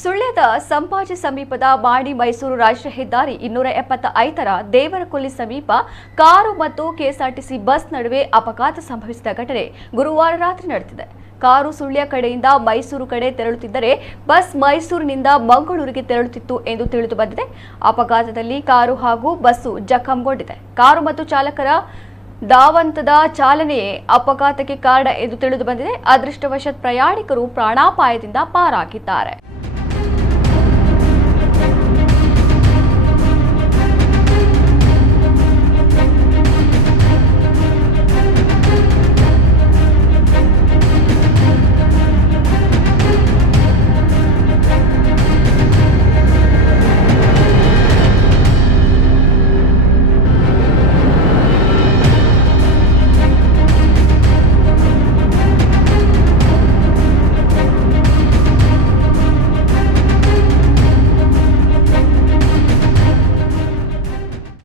ಸುಳ್ಯದ ಸಂಪಾಜಿ ಸಮೀಪದ ಬಾಡಿ ಮೈಸೂರು ರಾಷ್ಟ್ರೀಯ ಹೆದ್ದಾರಿ 275ರ ದೇವರಕೊಲ್ಲಿ ಸಮೀಪ ಕಾರು ಮತ್ತು ಕೆಎಸ್ಆರ್ಟಿಸಿ ಬಸ್ ನಡುವೆ ಅಪಘಾತ ಸಂಭವಿಸಿದ ಘಟನೆ ಗುರುವಾರ ರಾತ್ರಿ ನಡೆದಿದೆ. ಕಾರು ಸುಳ್ಯ ಕಡೆಯಿಂದ ಮೈಸೂರು ಕಡೆ ತೆರಳುತ್ತಿದ್ದರೆ ಬಸ್ ಮೈಸೂರಿನಿಂದ ಮಂಗಳೂರಿಗೆ ತೆರಳುತ್ತಿತ್ತು ಎಂದು ತಿಳಿದು ಬಂದಿದೆ. ಅಪಘಾತದಲ್ಲಿ ಕಾರು ಹಾಗೂ ಬಸ್ಸು ಜಖಂಗೊಂಡಿದೆ. ಕಾರು ಮತ್ತು ಚಾಲಕರ ಧಾವಂತದ ಚಾಲನೆಯೇ ಅಪಘಾತಕ್ಕೆ ಕಾರಣ ಎಂದು ತಿಳಿದು ಬಂದಿದೆ. ಅದೃಷ್ಟವಶಾತ್ ಪ್ರಯಾಣಿಕರು ಪ್ರಾಣಾಪಾಯದಿಂದ ಪಾರಾಗಿದ್ದಾರೆ.